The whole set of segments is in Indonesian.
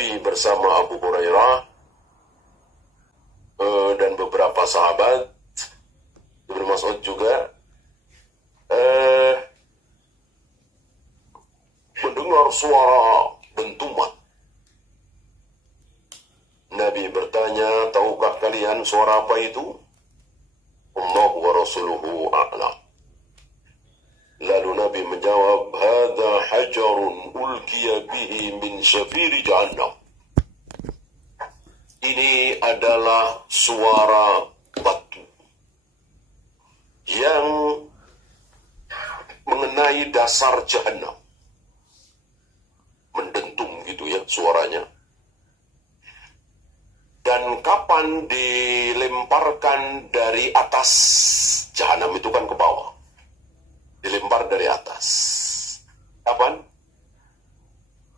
Nabi bersama Abu Hurairah dan beberapa sahabat, Ibnu Mas'ud juga, mendengar suara dentuman. Nabi bertanya, tahukah kalian suara apa itu? Allah wa Rasuluhu a'lam. Lalu Nabi menjawab, hadza hajarun ulkiya bihi min syafiri jahannam. Ini adalah suara batu yang mengenai dasar jahannam. Mendentum gitu ya suaranya. Dan kapan dilemparkan dari atas, jahannam itu kan ke bawah, dilempar dari atas. Kapan?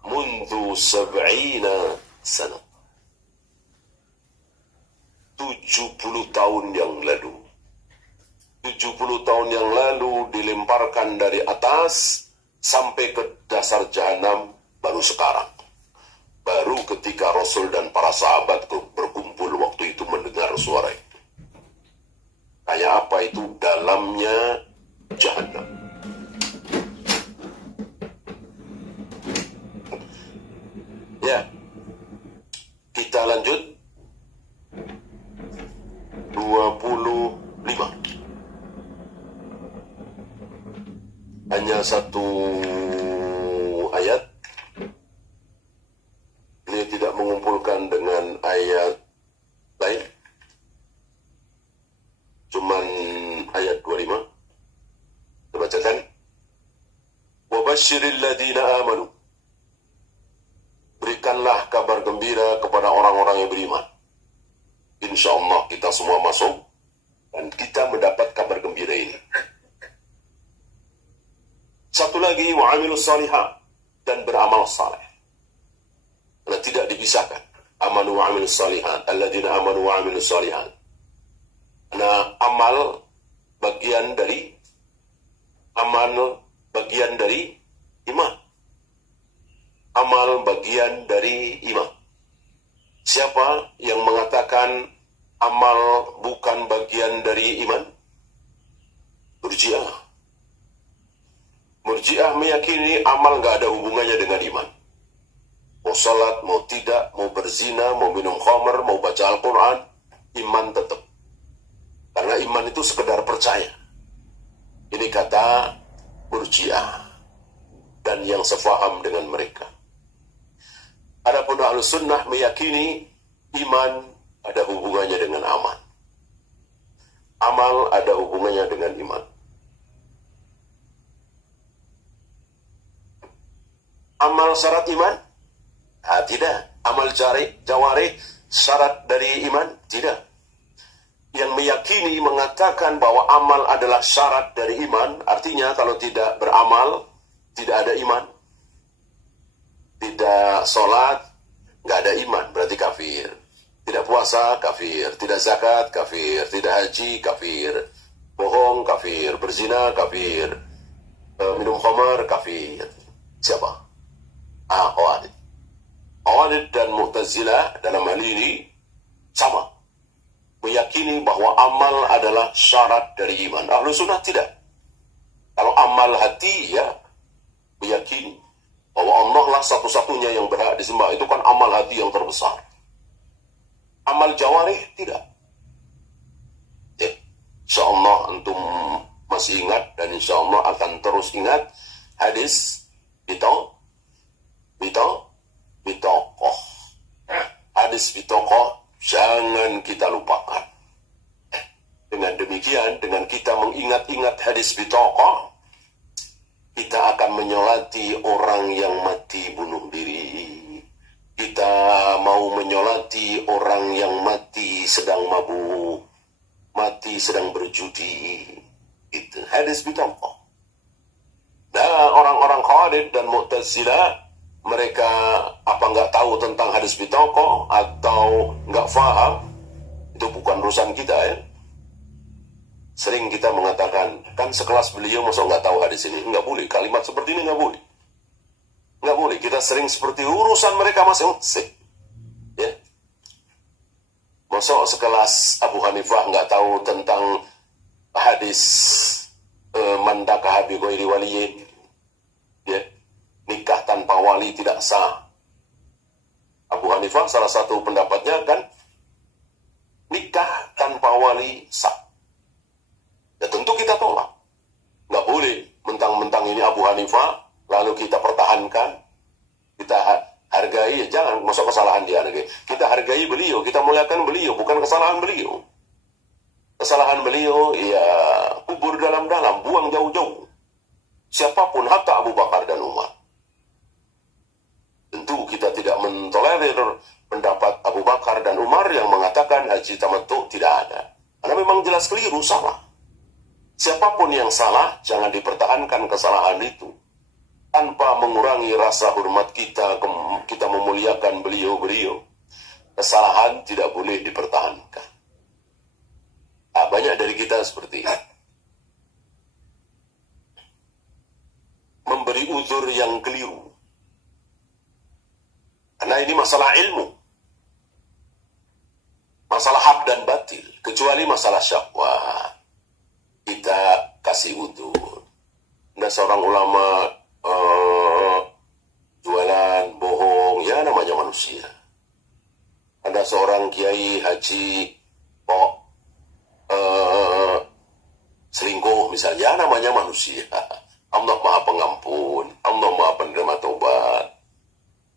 Mundu sab'ina sana. 70 tahun yang lalu. 70 tahun yang lalu dilemparkan dari atas sampai ke dasar jahanam, baru sekarang. Baru ketika Rasul dan para sahabat berkumpul waktu itu mendengar suara itu. Kayak apa itu? Dalamnya jahanam. Ya, kita lanjut. 25. Hanya satu ayat. Ini tidak mengumpulkan dengan ayat lain. Cuman ayat 25. Kita bacakan. وَبَشِّرِ الَّذِينَ آمَنُوا. Berikanlah kabar gembira kepada orang-orang yang beriman. Insya Allah kita semua masuk dan kita mendapat kabar gembira ini. Satu lagi, wa'amilus salihah, dan beramal saleh. Karena tidak dipisahkan. Amanu wa'amilus salihat, alladzina amanu wa'amilus salihat. Karena amal bagian dari iman. Amal bagian dari iman. Siapa yang mengatakan amal bukan bagian dari iman? Murji'ah. Murji'ah meyakini amal gak ada hubungannya dengan iman. Mau salat, mau tidak, mau berzina, mau minum khamr, mau baca Al-Quran, iman tetap. Karena iman itu sekedar percaya. Ini kata Murji'ah dan yang sefaham dengan mereka. Adapun Ahlus Sunnah meyakini iman ada hubungannya dengan amal. Amal ada hubungannya dengan iman. Amal syarat iman? Tidak. Amal jawarih syarat dari iman? Tidak. Yang meyakini mengatakan bahwa amal adalah syarat dari iman, artinya kalau tidak beramal, tidak ada iman. Tidak sholat, nggak ada iman, berarti kafir. Tidak puasa, kafir. Tidak zakat, kafir. Tidak haji, kafir. Bohong, kafir. Berzina, kafir. Minum khamar, kafir. Siapa? Khawarij. Khawarij dan Mu'tazilah dalam hal ini sama. Meyakini bahwa amal adalah syarat dari iman. Ahlus Sunnah tidak. Kalau amal hati, ya, meyakini bahwa Allah lah satu-satunya yang berhak disembah. Itu kan amal hati yang terbesar. Amal jawarih tidak. Insya Allah antum masih ingat dan insya Allah akan terus ingat hadis bitokoh. Hadis bitokoh jangan kita lupakan. Dengan demikian, dengan kita mengingat-ingat hadis bitokoh, kita akan menyolati orang yang mati bunuh diri. Kita mau menyolati orang yang mati sedang mabuk, mati sedang berjudi. Itu hadis bitokoh. Nah, orang-orang Khawarij dan Mu'tazilah, mereka apa nggak tahu tentang hadis bitokoh atau nggak faham, itu bukan urusan kita ya. Sering kita mengatakan, kan sekelas beliau masa nggak tahu hadis ini? Nggak boleh, kalimat seperti ini nggak boleh. Nggak boleh. Kita sering seperti urusan mereka masing-masing. Ya. Masuk sekelas Abu Hanifah nggak tahu tentang hadis man nakaha bi ghairi waliyin. Ya. Nikah tanpa wali tidak sah. Abu Hanifah salah satu pendapatnya kan nikah tanpa wali sah. Ya tentu kita tolak. Nggak boleh mentang-mentang ini Abu Hanifah lalu kita pertahankan, kita hargai, jangan masuk kesalahan dia. Kita hargai beliau, kita muliakan beliau, bukan kesalahan beliau. Kesalahan beliau, ya kubur dalam-dalam, buang jauh-jauh. Siapapun, hatta Abu Bakar dan Umar. Tentu kita tidak mentolerir pendapat Abu Bakar dan Umar yang mengatakan haji tamattu tidak ada. Karena memang jelas keliru, salah. Siapapun yang salah, jangan dipertahankan kesalahan itu. Tanpa mengurangi rasa hormat kita, kita memuliakan beliau-beliau. Kesalahan tidak boleh dipertahankan. Nah, banyak dari kita seperti ini. Memberi uzur yang keliru. Karena ini masalah ilmu. Masalah hak dan batil. Kecuali masalah syahwat. Kita kasih uzur. Ada seorang ulama jualan, bohong, ya namanya manusia. Ada seorang kiai haji kok selingkuh misalnya, ya namanya manusia. Allah Maha Pengampun, Allah Maha Penerima Taubat.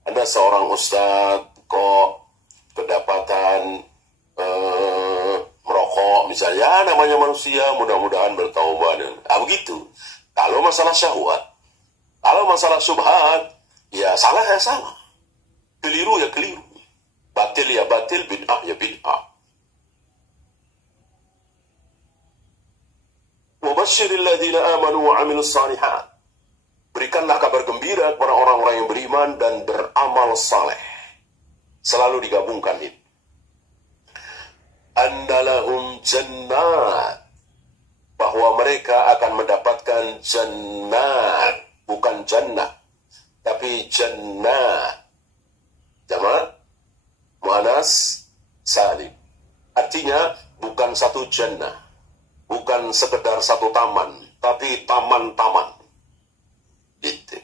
Ada seorang ustadz kok kedapatan merokok misalnya, ya namanya manusia, mudah-mudahan bertaubat. Begitu. Kalau masalah syahwat, kalau masalah syubhat, ya salah ya salah. Keliru ya keliru. Batil ya batil, bid'ah ya bid'ah. Wabashiril ladzina amanu wa 'amilus shalihat. Berikanlah kabar gembira kepada orang-orang yang beriman dan beramal saleh. Selalu digabungkan ini. Annalahum jannat. Bahwa mereka akan mendapatkan jannat. Bukan jannah, tapi jannah. Jamak muannas salim. Artinya bukan satu jannah, bukan sekedar satu taman, tapi taman-taman. Itu.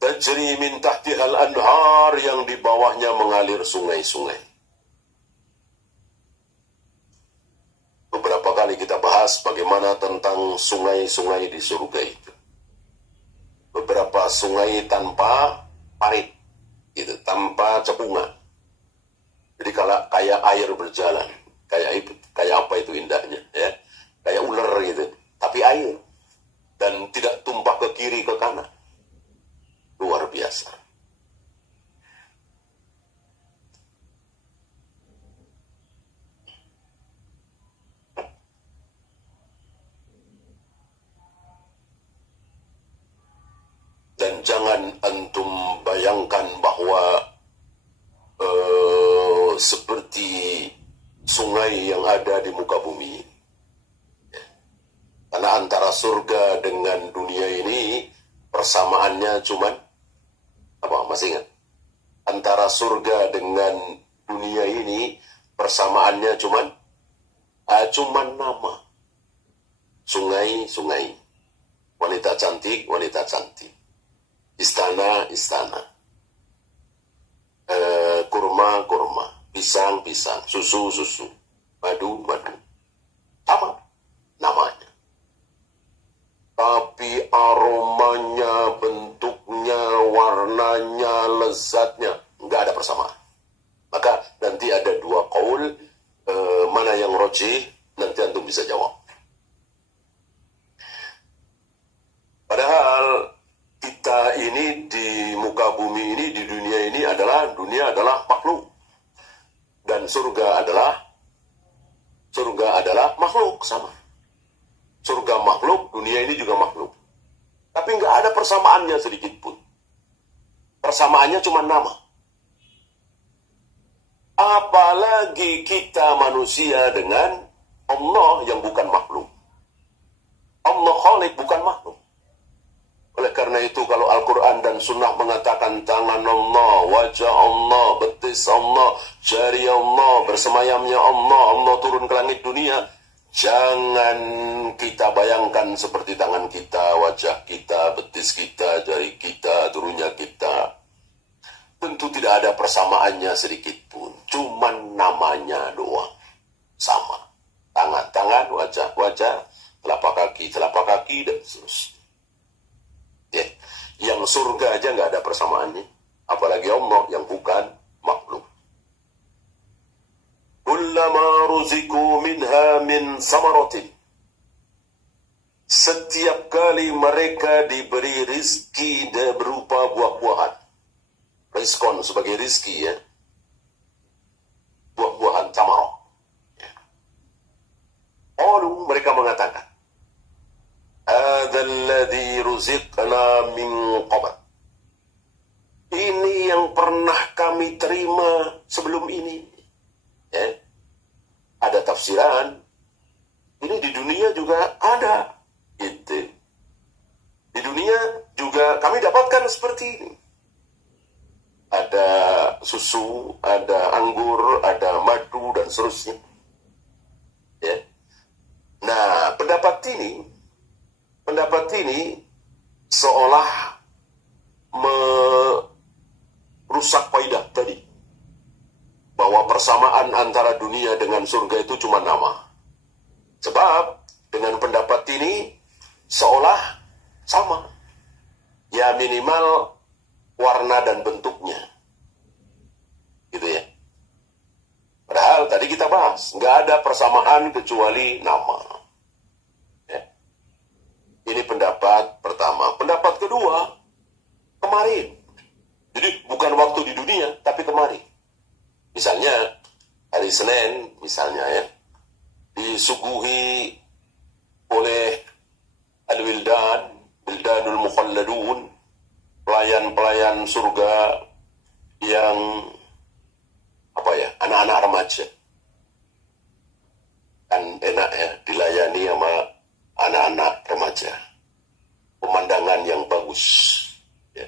Tajri min tahtihal anhar, yang di bawahnya mengalir sungai-sungai. Beberapa kali kita bahas bagaimana tentang sungai-sungai di surga itu. Beberapa sungai tanpa parit, gitu, tanpa cekungan. Jadi kalau kayak air berjalan, kayak apa itu indahnya, ya, kayak ular gitu, tapi air dan tidak tumpah ke kiri ke kanan, luar biasa. Dan jangan antum bayangkan bahwa seperti sungai yang ada di muka bumi. Karena antara surga dengan dunia ini persamaannya cuman apa? Masih ingat? Antara surga dengan dunia ini persamaannya cuman nama. Sungai. Wanita cantik. Istana, kurma, pisang, susu, madu, sama namanya. Tapi aromanya, bentuknya, warnanya, lezatnya, nggak ada persamaan. Maka nanti ada dua qaul, mana yang rojih, nanti antum bisa jawab. Padahal kita ini di muka bumi ini, di dunia ini dunia adalah makhluk. Dan surga adalah makhluk, sama. Surga makhluk, dunia ini juga makhluk. Tapi nggak ada persamaannya sedikit pun. Persamaannya cuma nama. Apalagi kita manusia dengan Allah yang bukan makhluk. Allah Khalik bukan makhluk. Oleh karena itu kalau Al-Quran dan Sunnah mengatakan tangan Allah, wajah Allah, betis Allah, jari Allah, bersemayamnya Allah, Allah turun ke langit dunia, jangan kita bayangkan seperti tangan kita, wajah kita, betis kita, jari kita, turunnya kita. Tentu tidak ada persamaannya sedikit pun, cuman namanya doang sama. Tangan, wajah, telapak kaki, dan seterusnya. Ya. Yang surga aja nggak ada persamaannya, apalagi Allah yang bukan makhluk. Kullama ruziku minha min samaratin, setiap kali mereka diberi rizki berupa buah-buahan. Rizkon sebagai rizki, ya, buah-buahan tamarah. Ya. Mereka mengatakan, Hadzalladzi ruziqna min qabl. Ini yang pernah kami terima sebelum ini. Ya. Ada tafsiran. Ini di dunia juga ada. Gitu. Di dunia juga kami dapatkan seperti ini. Ada susu, ada anggur, ada madu, dan seterusnya. Ya. Nah, pendapat ini seolah merusak faidah tadi, bahwa persamaan antara dunia dengan surga itu cuma nama. Sebab dengan pendapat ini seolah sama, ya minimal warna dan bentuknya, gitu ya. Padahal tadi kita bahas nggak ada persamaan kecuali nama. Ini pendapat pertama. Pendapat kedua, kemarin. Jadi bukan waktu di dunia, tapi kemarin. Misalnya, hari Senin, misalnya ya, disuguhi oleh Wildanul Mukhalladun, pelayan-pelayan surga yang, anak-anak remaja. Kan enak ya, dilayani sama anak-anak remaja, pemandangan yang bagus, ya.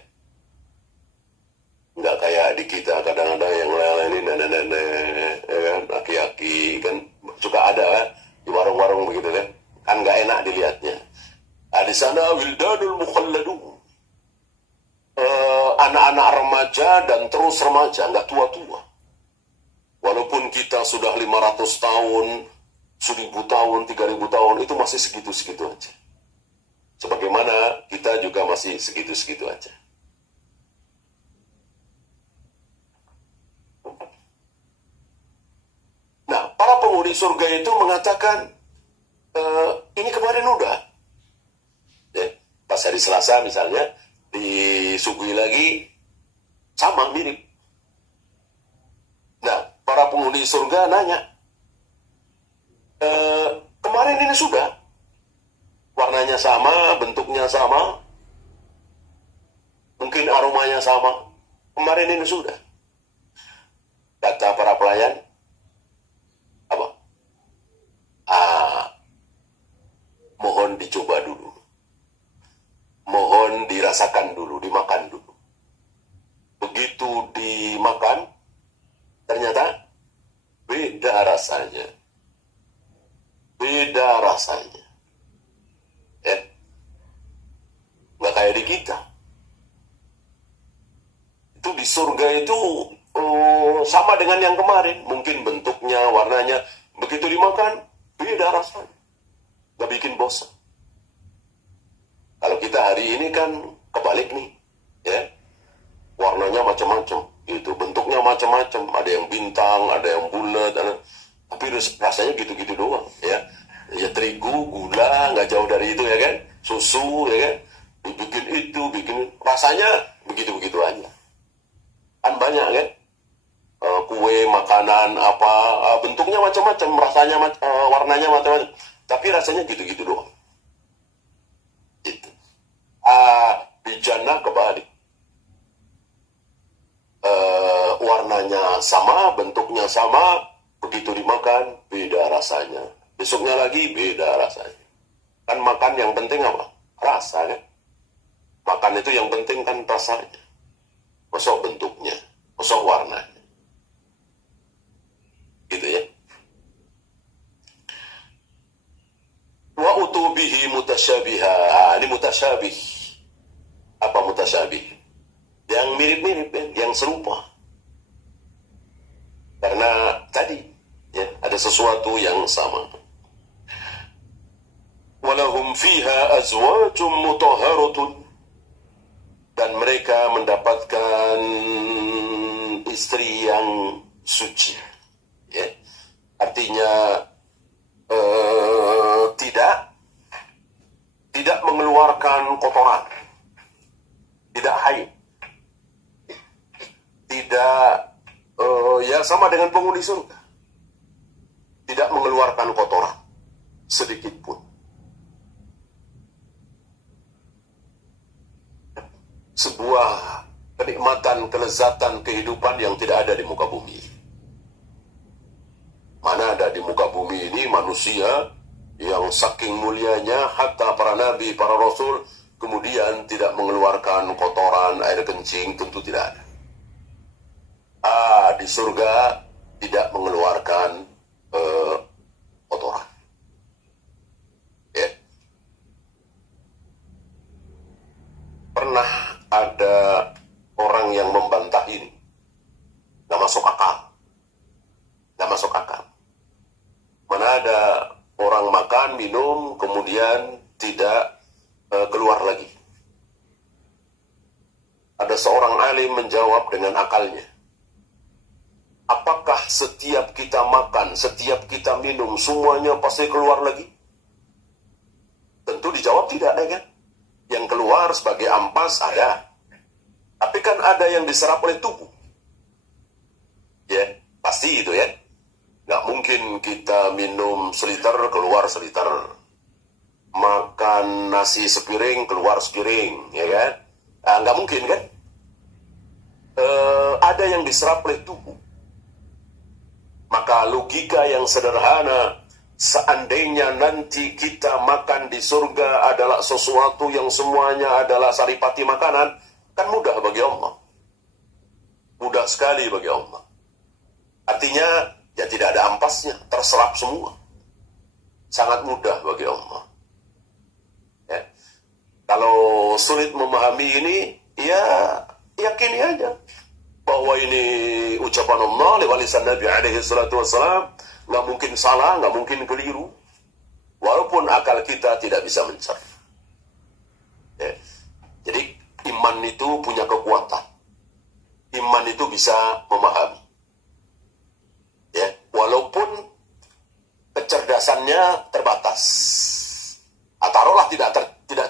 Nggak kayak di kita kadang-kadang yang lain ini nenek-nenek, ya kan, aki-aki kan suka ada kan di warung-warung begitu kan nggak enak dilihatnya. Nah, di sana Wildanul Mukhalladun, anak-anak remaja dan terus remaja, nggak tua-tua. Walaupun kita sudah 500 tahun, 1000 tahun, 3000 tahun, itu masih segitu-segitu aja. Sebagaimana kita juga masih segitu-segitu aja. Nah, para penghuni surga itu mengatakan, ini kemarin udah. Ya, pas hari Selasa misalnya, disuguhi lagi, sama, mirip. Nah, para penghuni surga nanya, kemarin ini sudah, warnanya sama, bentuknya sama, mungkin aromanya sama, kemarin ini sudah. Kata para pelayan, apa? Mohon dicoba dulu, mohon dirasakan dulu, dimakan dulu. Begitu dimakan, ternyata beda rasanya. Beda rasanya. Nggak kayak di kita. Itu di surga itu sama dengan yang kemarin. Mungkin bentuknya, warnanya. Begitu dimakan, beda rasanya. Nggak bikin bosan. Kalau kita hari ini kan kebalik nih. Ya. Warnanya macam-macam. Itu bentuknya macam-macam. Ada yang bintang, ada yang bulat, tapi rasanya gitu-gitu doang, ya. Ya terigu, gula, nggak jauh dari itu, ya kan. Susu, ya kan. Bikin rasanya begitu-begitu aja. Kan banyak, kan. Kue, makanan, bentuknya macam-macam, rasanya, warnanya macam-macam. Tapi rasanya gitu-gitu doang. Itu. Di jannah kebalik. Warnanya sama, bentuknya sama, begitu dimakan, beda rasanya. Besoknya lagi, beda rasanya. Kan makan yang penting apa? Rasa, kan? Makan itu yang penting kan rasanya. Masuk bentuknya, masuk warnanya. Gitu ya. Wa utubihi mutasyabiha. Ini mutasyabih. Apa mutasyabih? Yang mirip-mirip, yang serupa. Karena tadi ya, ada sesuatu yang sama. Walahum fiha azwajum mutahharatun, dan mereka mendapatkan istri yang suci. Ya. Artinya tidak mengeluarkan kotoran, tidak haid, tidak ya sama dengan penghuni surga, tidak mengeluarkan kotoran sedikit pun. Sebuah kenikmatan, kelezatan kehidupan yang tidak ada di muka bumi. Mana ada di muka bumi ini manusia yang saking mulianya, hatta para nabi, para rasul, kemudian tidak mengeluarkan kotoran, air kencing, tentu tidak ada. Di surga tidak mengeluarkan kotoran. Ya. Pernah ada orang yang membantah ini. Nggak masuk akal. Nggak masuk akal. Mana ada orang makan, minum, kemudian tidak keluar lagi. Ada seorang alim menjawab dengan akalnya. Apakah setiap kita makan, setiap kita minum, semuanya pasti keluar lagi? Tentu dijawab tidak, ya kan? Yang keluar sebagai ampas ada. Tapi kan ada yang diserap oleh tubuh. Ya, pasti itu ya. Nggak mungkin kita minum seliter, keluar seliter. Makan nasi sepiring, keluar sepiring, ya kan? Nggak mungkin kan? Ada yang diserap oleh tubuh. Maka logika yang sederhana, seandainya nanti kita makan di surga adalah sesuatu yang semuanya adalah saripati makanan, kan mudah bagi Allah. Mudah sekali bagi Allah. Artinya, ya tidak ada ampasnya, terserap semua. Sangat mudah bagi Allah. Ya. Kalau sulit memahami ini, ya yakini aja bahwa ini ucapan Allah lewat lisan Nabi alaihi salatu wassalam, nggak mungkin salah, nggak mungkin keliru, walaupun akal kita tidak bisa mencerna. Ya. Jadi iman itu punya kekuatan, iman itu bisa memahami. Ya, walaupun kecerdasannya terbatas, taruhlah tidak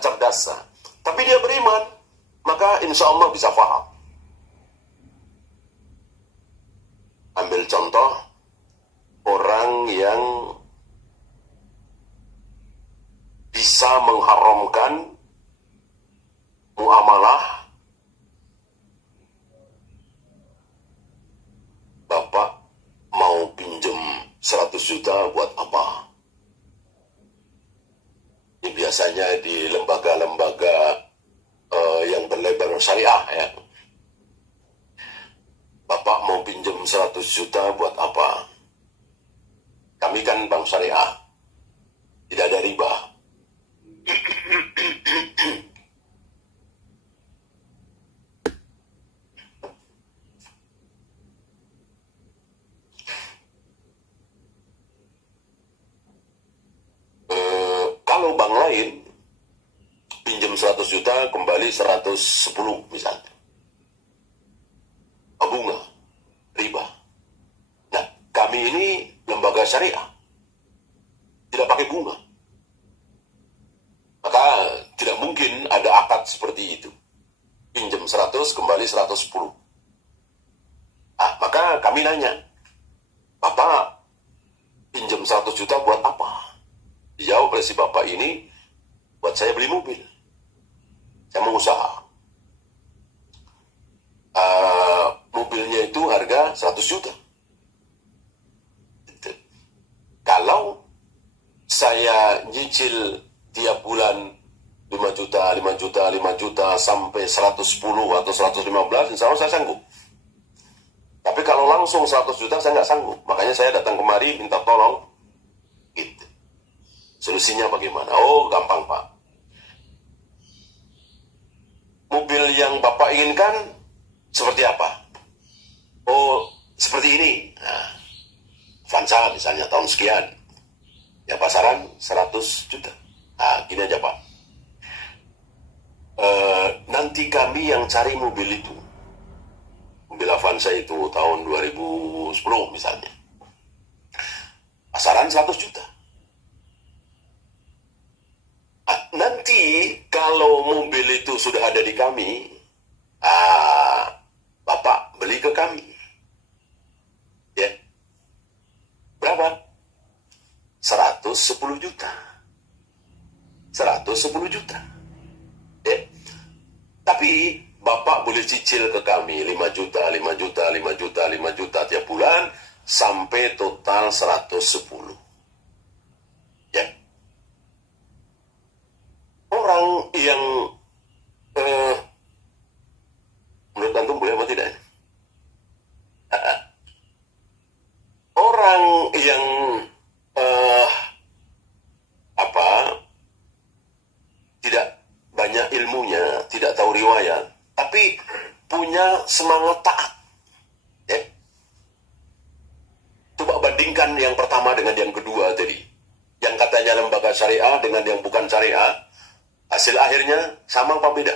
cerdas, tapi dia beriman, maka insya Allah bisa paham. Ambil contoh orang yang bisa mengharamkan muamalah. Bapak mau pinjem 100 juta buat apa? Ini biasanya di lembaga-lembaga yang berlabel syariah ya. Bapak mau pinjem 100 juta buat apa? Kami kan bank syariah, tidak ada riba. Kalau bank lain pinjam 100 juta kembali 110 misalnya, bunga, riba. Nah, kami ini lembaga syariah, tidak pakai bunga. Maka tidak mungkin ada akad seperti itu. Pinjam 100 kembali 110. Maka kami nanya, Bapak pinjam 100 juta buat apa? Dijawab oleh si bapak ini, buat saya beli mobil. Saya mau usaha. Mobilnya itu harga 100 juta. Kalau saya nyicil tiap bulan 5 juta, 5 juta, juta, 5 juta, sampai 110 atau 115, insya Allah saya sanggup. Tapi kalau langsung 100 juta saya nggak sanggup. Makanya saya datang kemari minta tolong. Gitu. Solusinya bagaimana? Oh, gampang Pak. Mobil yang Bapak inginkan seperti apa? Oh, seperti ini. Nah, Avanza misalnya tahun sekian. Ya pasaran 100 juta. Nah, gini aja Pak. Nanti kami yang cari mobil itu. Mobil Avanza itu tahun 2010 misalnya. Pasaran 100 juta. Nanti kalau mobil itu sudah ada di kami, Bapak beli ke kami. Ya. Berapa? 110 juta. 110 juta. Ya. Tapi Bapak boleh cicil ke kami 5 juta, 5 juta, 5 juta, 5 juta tiap bulan sampai total 110. Ya. Orang yang menurut antum boleh apa tidak? Orang yang tidak banyak ilmunya, tidak tahu riwayat, tapi punya semangat taat. Ya. Coba bandingkan yang pertama dengan yang kedua tadi. Yang katanya lembaga syariah dengan yang bukan syariah, hasil akhirnya sama apa beda?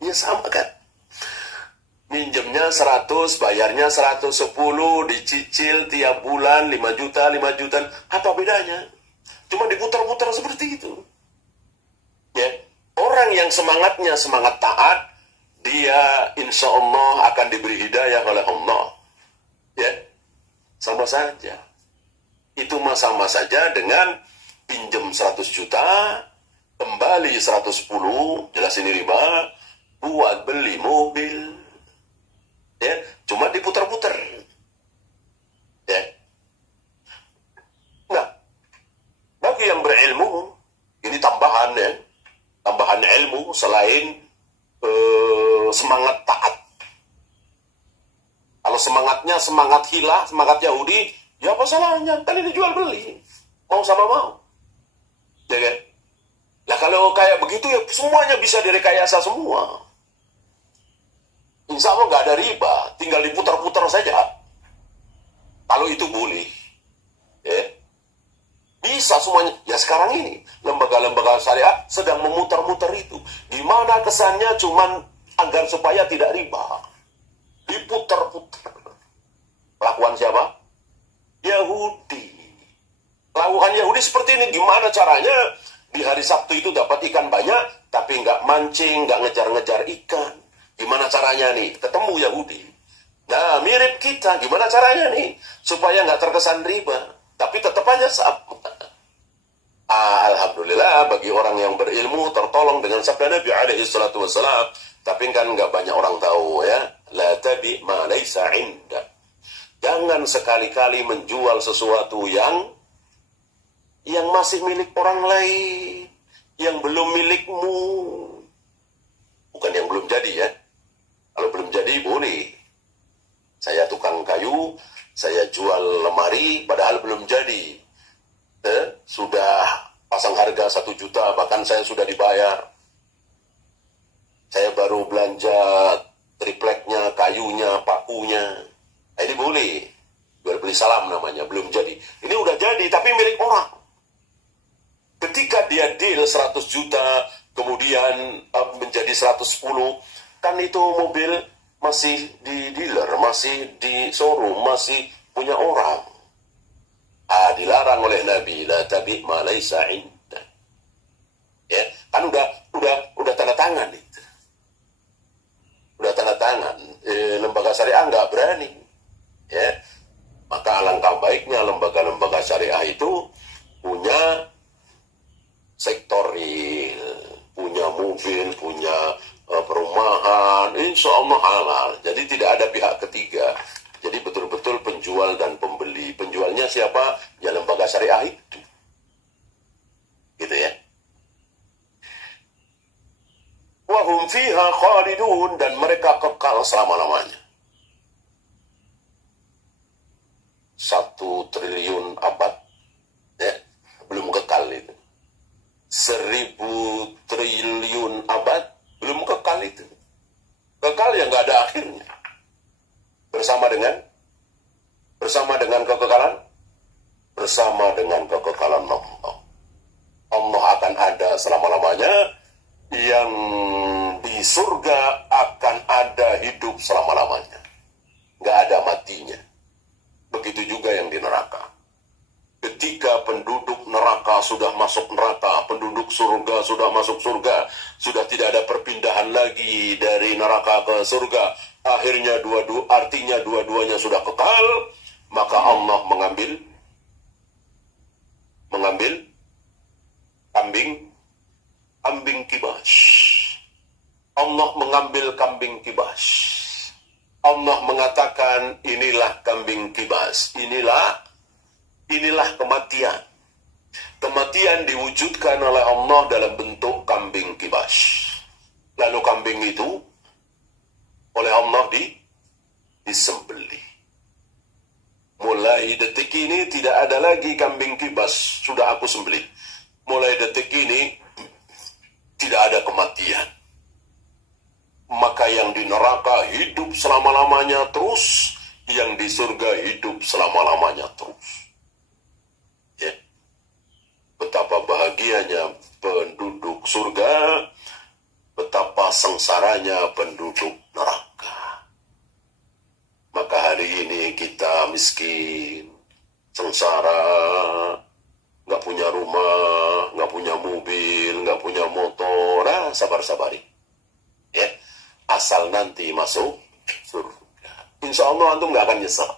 Ya sama kan? Minjemnya 100, bayarnya 110, dicicil tiap bulan 5 juta, 5 juta. Apa bedanya? Cuma diputar-putar seperti itu. Ya. Orang yang semangatnya semangat taat, dia insya Allah akan diberi hidayah oleh Allah. Ya. Sama saja. Itu sama saja dengan pinjam 100 juta, kembali 110, jelas ini riba, buat beli mobil. Ya, cuma diputar-putar. Ya. Nah, bagi yang berilmu, ini tambahan ya, tambahan ilmu selain semangat taat. Kalau semangatnya semangat hilah, semangat Yahudi, ya apa salahnya? Kan ini jual beli, mau sama mau. Ya kan? Nah kalau kayak begitu ya semuanya bisa direkayasa semua. Insya Allah nggak ada riba, tinggal diputar-putar saja. Kalau itu boleh, ya. Bisa semuanya. Ya sekarang ini lembaga-lembaga syariah sedang memutar-mutar itu. Gimana kesannya cuman agar supaya tidak riba. Diputar-putar. Lakukan siapa? Yahudi. Lakukan Yahudi seperti ini. Gimana caranya di hari Sabtu itu dapat ikan banyak, tapi nggak mancing, nggak ngejar-ngejar ikan. Gimana caranya nih? Ketemu Yahudi. Nah, mirip kita. Gimana caranya nih? Supaya nggak terkesan riba. Tapi tetap aja sama. Alhamdulillah, bagi orang yang berilmu, tertolong dengan sabda Nabi SAW. Tapi kan nggak banyak orang tahu ya. La tabi ma laysa inda. Jangan sekali-kali menjual sesuatu yang masih milik orang lain. Yang belum milikmu. Bukan yang belum jadi ya. Kalau belum jadi boleh. Saya tukang kayu, saya jual lemari, padahal belum jadi. Sudah pasang harga 1 juta, bahkan saya sudah dibayar. Saya baru belanja tripleknya, kayunya, pakunya. Nah, ini boleh. Jual beli salam namanya, belum jadi. Ini udah jadi, tapi milik orang. Ketika dia deal 100 juta, kemudian menjadi 110, kan itu mobil masih di dealer, masih di showroom, masih punya orang. Dilarang oleh Nabi, la tabi ma laysa inda. Ya, kan udah tanda tangan itu. Udah tanda tangan. Lembaga syariah nggak berani. Ya. Maka alangkah baiknya lembaga-lembaga syariah itu punya sektor real, punya mobil, punya perumahan, insya Allah halal. Jadi tidak ada pihak ketiga. Jadi betul-betul penjual dan pembeli. Penjualnya siapa? Ya lembaga syariah itu. Gitu ya. hum fiha khalidun, dan mereka kekal selama-lamanya. 1 triliun abad, ya, belum kekal itu. 1000 triliun abad, belum kekal itu. Kekal yang nggak ada akhirnya. Bersama dengan kekekalan, bersama dengan kekekalan Allah. Allah akan ada selama-lamanya, yang di surga akan ada hidup selama-lamanya. Nggak ada matinya. Begitu juga yang di neraka. Ketika penduduk neraka sudah masuk neraka, penduduk surga sudah masuk surga, sudah tidak ada perpindahan lagi dari neraka ke surga, akhirnya artinya dua-duanya sudah kekal, maka Allah mengambil kambing kibas. Allah mengambil kambing kibas. Allah mengatakan, inilah kambing kibas, inilah kematian. Kematian diwujudkan oleh Allah dalam bentuk kambing kibas. Lalu kambing itu oleh Allah disembelih. Mulai detik ini tidak ada lagi kambing kibas, sudah aku sembelih. Mulai detik ini tidak ada kematian. Maka yang di neraka hidup selama-lamanya terus, yang di surga hidup selama-lamanya terus. Ya. Betapa bahagianya penduduk surga, betapa sengsaranya penduduk neraka. Maka hari ini kita miskin, sengsara, nggak punya rumah, nggak punya mobil, nggak punya motor, sabar-sabari. Ya. Asal nanti masuk surga, insya Allah antum nggak akan nyesal.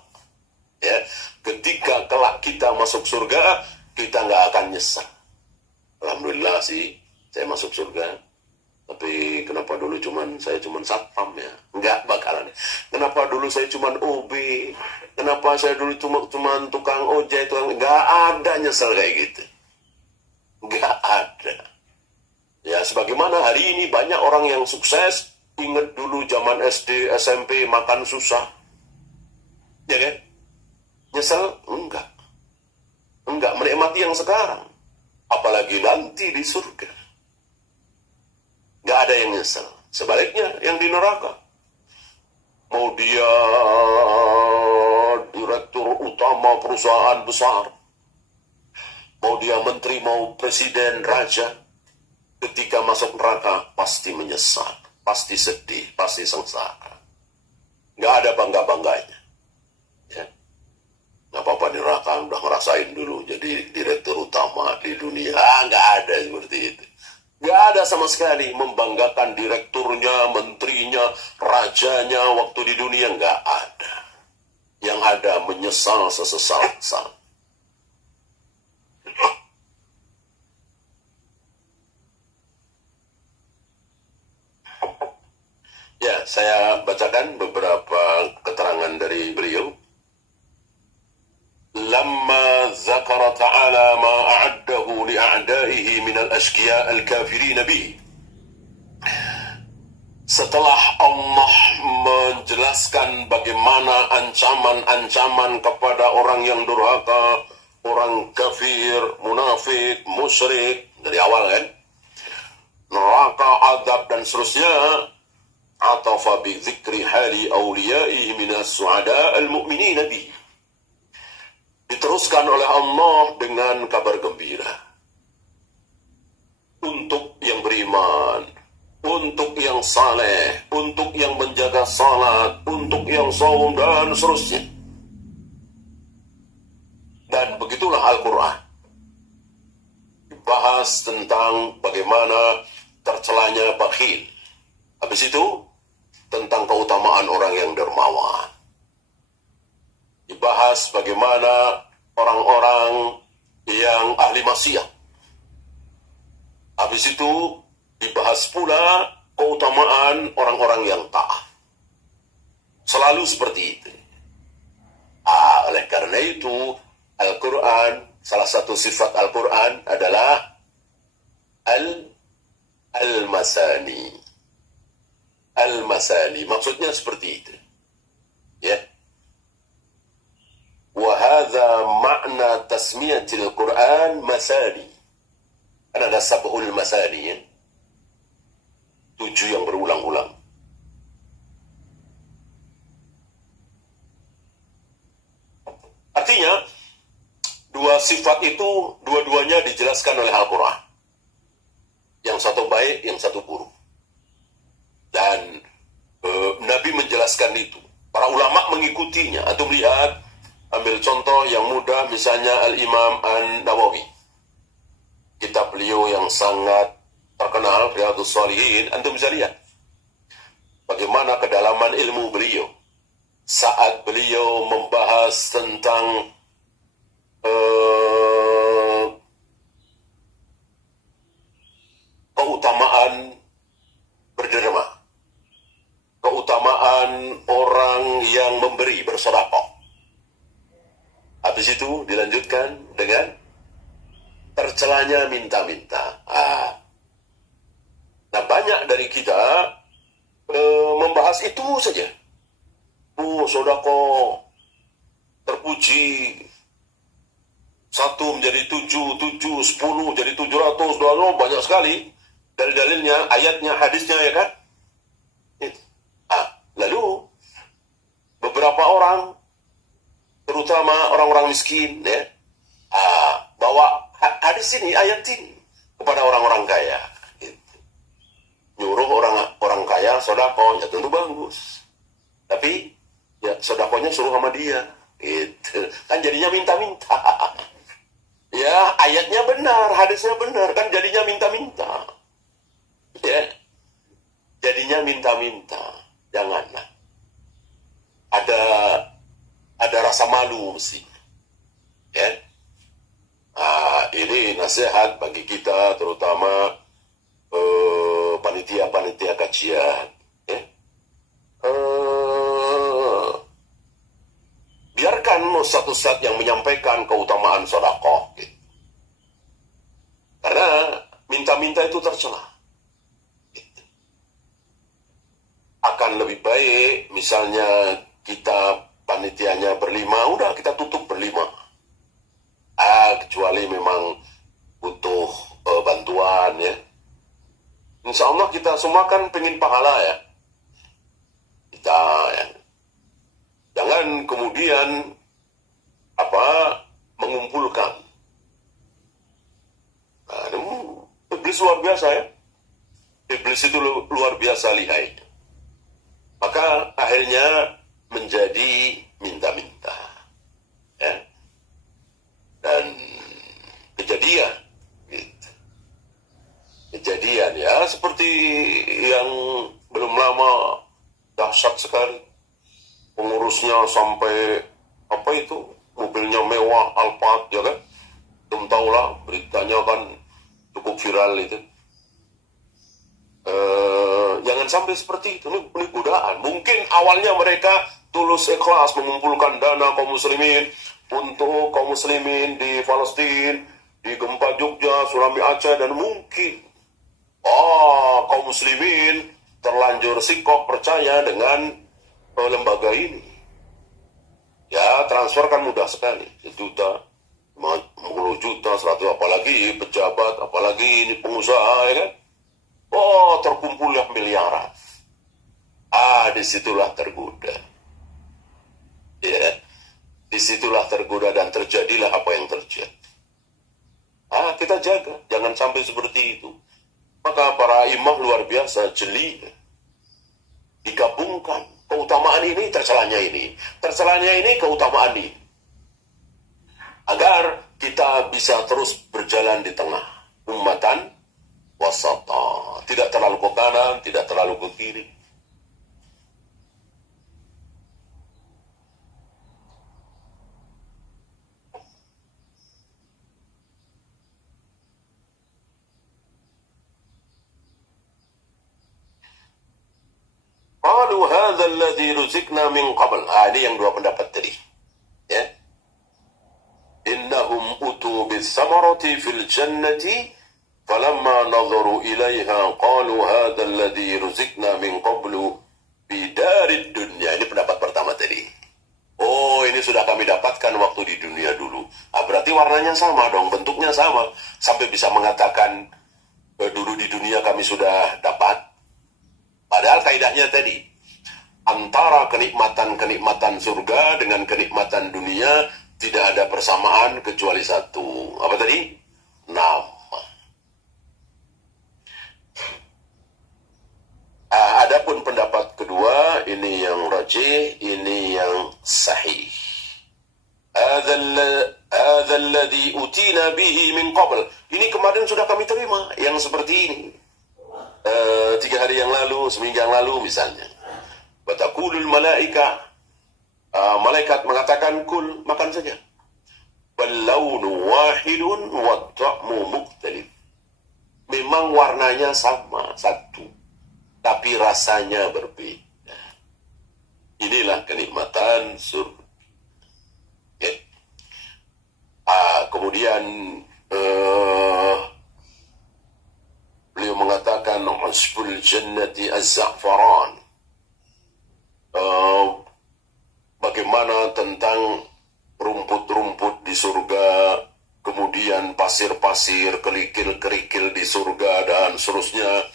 Ya, ketika kelak kita masuk surga, kita nggak akan nyesal. Alhamdulillah sih, saya masuk surga. Tapi kenapa dulu saya cuman satpam ya? Nggak bakalan. Kenapa dulu saya cuman OB? Kenapa saya dulu cuman tukang ojek? Nggak ada nyesel kayak gitu. Nggak ada. Ya, sebagaimana hari ini banyak orang yang sukses. Ingat dulu zaman SD, SMP makan susah. Ya kan? Nyesel? Enggak. Enggak, menikmati yang sekarang. Apalagi nanti di surga. Enggak ada yang nyesel. Sebaliknya, yang di neraka. Mau dia direktur utama perusahaan besar. Mau dia menteri, mau presiden, raja. Ketika masuk neraka, pasti menyesal. Pasti sedih, pasti sengsara. Nggak ada bangga-bangganya. Ya. Nggak apa-apa di neraka, udah ngerasain dulu jadi direktur utama di dunia. Nggak ada seperti itu. Nggak ada sama sekali membanggakan direkturnya, menterinya, rajanya waktu di dunia. Nggak ada. Yang ada menyesal sesesal-sesal. Ya, saya bacakan beberapa keterangan dari beliau. Lamma zakara ta'ala ma a'addahu li'a'daihi minal ashqiya al-kafirin bihi. Setelah Allah menjelaskan bagaimana ancaman-ancaman kepada orang yang durhaka, orang kafir, munafik, musyrik, dari awal kan, neraka, azab, dan seterusnya, atafa bi dzikri hali awliyaihi minas su'ada al-mu'minin bihi. Diteruskan oleh Allah dengan kabar gembira untuk yang beriman, untuk yang saleh, untuk yang menjaga salat, untuk yang saum, dan seterusnya. Dan begitulah Al-Quran. Dibahas tentang bagaimana tercelanya bakhil. Habis itu tentang keutamaan orang yang dermawan. Dibahas bagaimana orang-orang yang ahli maksiat. Habis itu dibahas pula keutamaan orang-orang yang taat. Selalu seperti itu. Oleh karena itu, Al-Quran, salah satu sifat Al-Quran adalah Al-Masani. al-masani. Maksudnya seperti itu. Ya. Wa hadza makna tasmiyatil Quran masani. Kan ada sab'ul masani ya. 7 yang berulang-ulang. Artinya, dua sifat itu dua-duanya dijelaskan oleh Al-Quran. Yang satu baik, yang satu buruk. Dan Nabi menjelaskan itu. Para ulama mengikutinya. Antum lihat, ambil contoh yang mudah, misalnya Al-Imam An-Nawawi. Kitab beliau yang sangat terkenal, Riyadhus Shalihin, antum bisa lihat. Bagaimana kedalaman ilmu beliau. Saat beliau membahas tentang keutamaan berderma, keutamaan orang yang memberi, bersedekah. Habis itu dilanjutkan dengan tercelanya minta-minta. Nah, banyak dari kita membahas itu saja. Sedekah terpuji 1 menjadi 7, 10 jadi 700, banyak sekali dalil-dalilnya, ayatnya, hadisnya, ya kan? Lalu beberapa orang, terutama orang-orang miskin, ya, bawa hadis ini, ayat ini kepada orang-orang kaya. Nyuruh orang kaya sedekah, ya tentu bagus. Tapi ya sedekahnya suruh sama dia. Gitu. Kan jadinya minta-minta. Ya, ayatnya benar, hadisnya benar, kan jadinya minta-minta. Ya. Jadinya minta-minta. Janganlah. Ada rasa malu mesti. Ya. Ini nasihat bagi kita, terutama panitia-panitia kajian. Ya. Biarkan ustaz-ustaz yang menyampaikan keutamaan sedekah. Gitu. Karena minta-minta itu tercela. Gitu. Akan lebih baik misalnya kita panitianya berlima, udah kita tutup berlima. Kecuali memang butuh bantuan ya. Insya Allah kita semua kan pengen pahala ya. Kita ya. Jangan kemudian mengumpulkan. Iblis luar biasa ya. Iblis itu luar biasa lihai. Maka akhirnya menjadi minta-minta. Ya. Dan kejadian. Gitu. Kejadian ya seperti yang belum lama dahsyat sekali. Pengurusnya sampai mobilnya mewah, Alphard, ya kan? Belum tahu lah, beritanya kan cukup viral itu. Jangan sampai seperti itu, ini godaan. Mungkin awalnya mereka tulus ikhlas mengumpulkan dana kaum muslimin untuk kaum muslimin di Palestina, di gempa Jogja, Tsunami Aceh, dan mungkin kaum muslimin terlanjur sikok percaya dengan lembaga ini. Ya, transfer kan mudah sekali. 1 juta, 50 juta, 100, apalagi pejabat, apalagi ini pengusaha, ya kan? Terkumpullah miliaran. Disitulah tergoda. Ya, disitulah tergoda dan terjadilah apa yang terjadi. Kita jaga, jangan sampai seperti itu. Maka para imam luar biasa, jeli. Digabungkan. Keutamaan ini, tercelanya ini. Tercelanya ini, keutamaan ini. Agar kita bisa terus berjalan di tengah. Ummatan wasata. Tidak terlalu ke kanan, tidak terlalu ke kiri. Qalu hadza alladhi ruzikna min qabl. Ini yang dua pendapat tadi. Ya. Innahum utu bis samarati fil jannati falamma nadharu ilaiha qalu hadha alladhi ruzikna min qablu bidarid dunya. Ini pendapat pertama tadi. Oh, ini sudah kami dapatkan waktu di dunia dulu. Berarti warnanya sama dong, bentuknya sama. Sampai bisa mengatakan dulu di dunia kami sudah dapat. Padahal kaidahnya tadi, antara kenikmatan-kenikmatan surga dengan kenikmatan dunia tidak ada persamaan kecuali satu. Apa tadi? Nama. Adapun pendapat kedua, ini yang rajih, ini yang sahih. Hadza alladhi utina bihi min qabl. Ini kemarin sudah kami terima, yang seperti ini. 3 hari yang lalu, seminggu yang lalu misalnya. Wataqulul malaika, malaikat mengatakan kul, makan saja. Wal launu wahidun wa ta'mu mukhtalif. Memang warnanya sama, satu, tapi rasanya berbeda. Inilah kenikmatan surga. Ya. Kemudian beliau mengatakan usbul jannati az-za'faran. Bagaimana tentang rumput-rumput di surga, kemudian pasir-pasir, kerikil-kerikil di surga, dan seterusnya.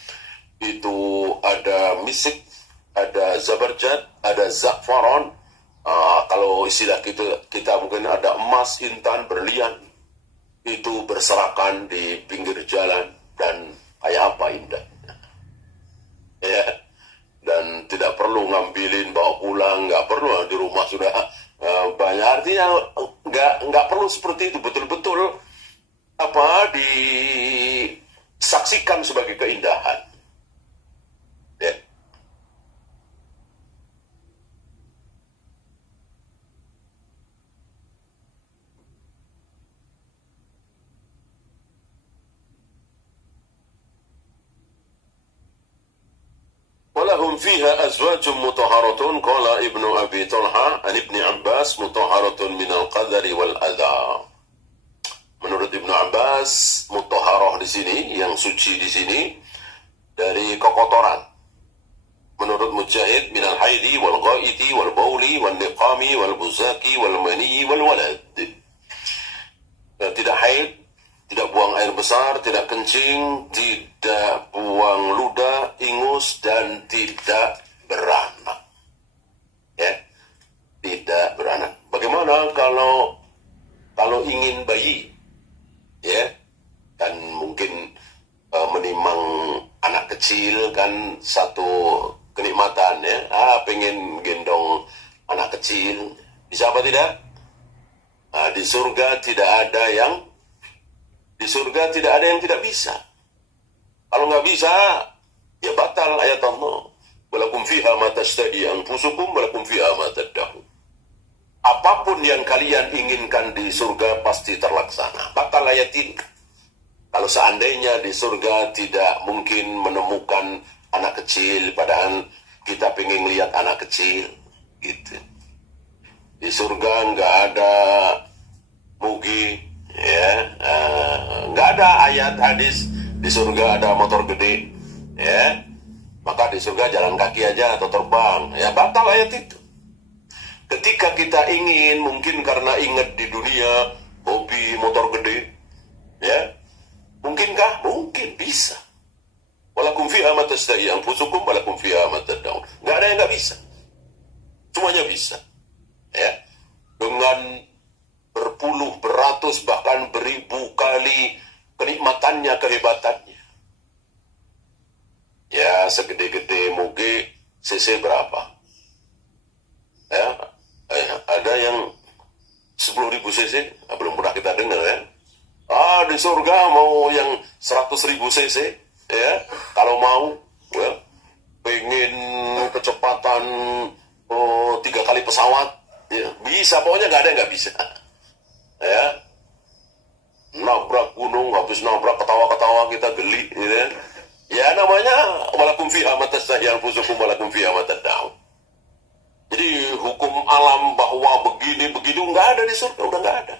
Itu ada misik, ada zabarjad, ada za'faran. Kalau istilah kita mungkin ada emas, intan, berlian. Itu berserakan di pinggir jalan, dan kayak apa indahnya. Ya. Dan tidak perlu ngambilin, bawa pulang, nggak perlu, di rumah sudah banyak. Artinya nggak perlu seperti itu, betul-betul disaksikan sebagai keindahan. Ya. Walahum fiha azwajum mutahharatun, qala Ibnu Abi Talha an Ibni Abbas, mutahharatun minal qadari wal adha. Menurut Ibnu Abbas, mutahharah di sini, yang suci di sini, dari kekotoran. Menurut Mujahid, minal haidi wal ghaiti wal bauli wal niqami wal buzaki wal mani wal walad. Tidak haid, tidak buang air besar, tidak kencing, tidak buang ludah, ingus, dan tidak beranak. Ya, tidak beranak. Bagaimana kalau ingin bayi? Ya, kan mungkin menimang anak kecil kan satu kenikmatan, ya. Pengen gendong anak kecil, bisa apa tidak? Di surga tidak ada yang tidak bisa. Kalau nggak bisa, ya batal ayat Allah. Walakum fiha ma tashtahi anfusukum walakum fiha ma tad'un. Apapun yang kalian inginkan di surga pasti terlaksana. Batal ayat ini. Kalau seandainya di surga tidak mungkin menemukan anak kecil, padahal kita pengen lihat anak kecil, gitu. Di surga nggak ada mugi, ya, nggak ada ayat hadis di surga ada motor gede, ya, maka di surga jalan kaki aja atau terbang, ya batal ayat itu. Ketika kita ingin, mungkin karena ingat di dunia hobi motor gede, ya, mungkinkah? Mungkin, bisa. Walakum fiha ma tashtahi anfusukum walakum fiha ma tad'un. Nggak ada yang nggak bisa, semuanya bisa, ya. Dengan berpuluh, beratus, bahkan beribu kali kenikmatannya, kehebatannya. Ya, segede-gede moge cc berapa? Ya, ada yang 10.000 cc, belum pernah kita dengar, ya. Di surga mau yang 100.000 cc, ya, kalau mau, ya, pengen kecepatan 3 kali pesawat, ya, bisa, pokoknya nggak ada yang nggak bisa, ya. Nabrak gunung, habis nabrak ketawa-ketawa kita geli, ya. Ya, namanya walakum fiha ma tashtahi anfusukum walakum fiha ma tad'un. Jadi hukum alam bahwa begini-begitu nggak ada di surga, udah nggak ada.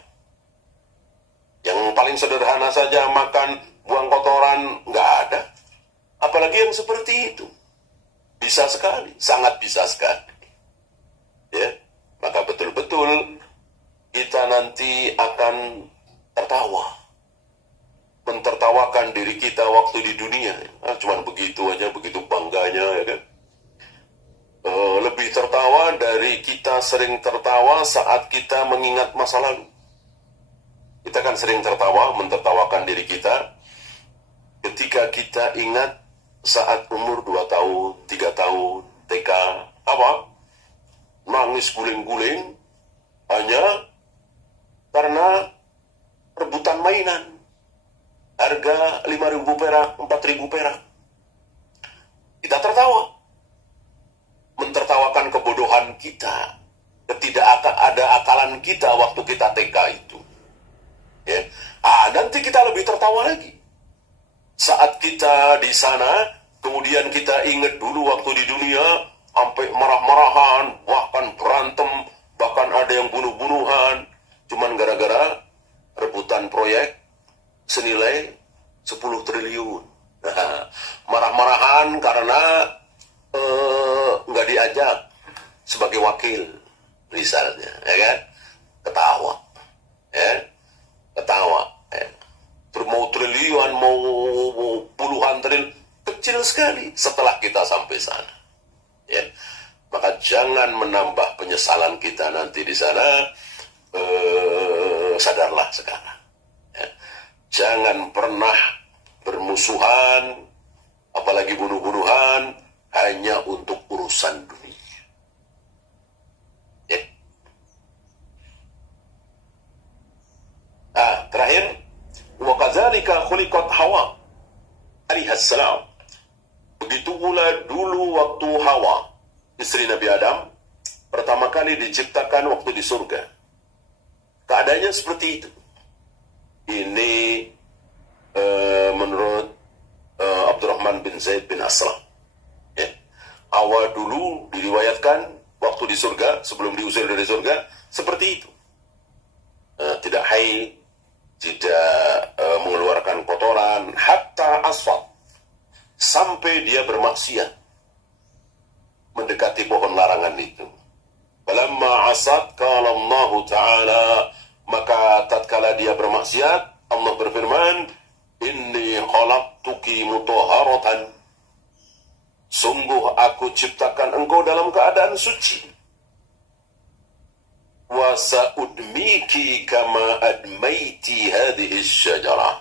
Yang paling sederhana saja makan buang kotoran, nggak ada. Apalagi yang seperti itu. Bisa sekali, sangat bisa sekali. Ya, maka betul-betul kita nanti akan tertawa. Mentertawakan diri kita waktu di dunia. Cuman begitu aja, begitu bangganya, ya kan? Lebih tertawa dari kita sering tertawa saat kita mengingat masa lalu. Kita kan sering tertawa, mentertawakan diri kita ketika kita ingat saat umur 2 tahun, 3 tahun, TK, apa? Nangis guling-guling hanya karena rebutan mainan. Harga 5.000 perak, 4.000 perak. Kita tertawa. Mentertawakan kebodohan kita, ketidakakalan kita waktu kita TK itu. Ya. Nanti kita lebih tertawa lagi. Saat kita di sana, kemudian kita ingat dulu waktu di dunia, sampai marah-marahan, bahkan berantem, bahkan ada yang bunuh-bunuhan, cuman gara-gara rebutan proyek senilai 10 triliun. Nah, marah-marahan karena nggak diajak sebagai wakil, misalnya, ya kan? Ketawa, ya, ketawa. Ya. Mau triliun, mau puluhan triliun, kecil sekali setelah kita sampai sana. Ya. Maka jangan menambah penyesalan kita nanti di sana. Sadarlah sekarang. Ya. Jangan pernah bermusuhan, apalagi bunuh-bunuhan, hanya untuk urusan dunia. Ya. Terakhir, wa kadzalika khuliqat Hawa alaiha salam. Begitu pula dulu waktu Hawa, istri Nabi Adam, pertama kali diciptakan waktu di surga. Keadaannya seperti itu. Ini menurut Abdurrahman bin Zaid bin Aslam. Ya. Hawa dulu diriwayatkan waktu di surga, sebelum diusir dari surga, seperti itu. Tidak haid, tidak mengeluarkan kotoran, hatta asfal, sampai dia bermaksiat mendekati pohon larangan itu. Falamma asad qala Allah Ta'ala, maka tatkala dia bermaksiat, Allah berfirman, inni khalaqtuki mutahharatan, sungguh aku ciptakan engkau dalam keadaan suci. Wa sa'udmiki kama admaiti hadhihi syajarah,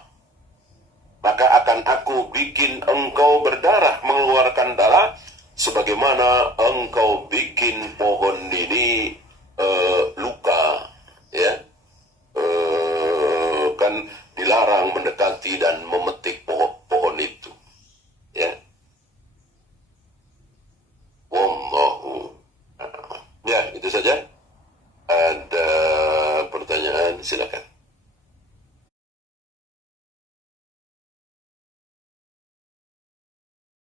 maka akan aku bikin engkau berdarah, mengeluarkan darah, sebagaimana engkau bikin pohon ini luka, ya. Kan dilarang mendekati dan memetik pohon itu, ya. Wallahu. Ya, itu saja. Ada pertanyaan, silakan.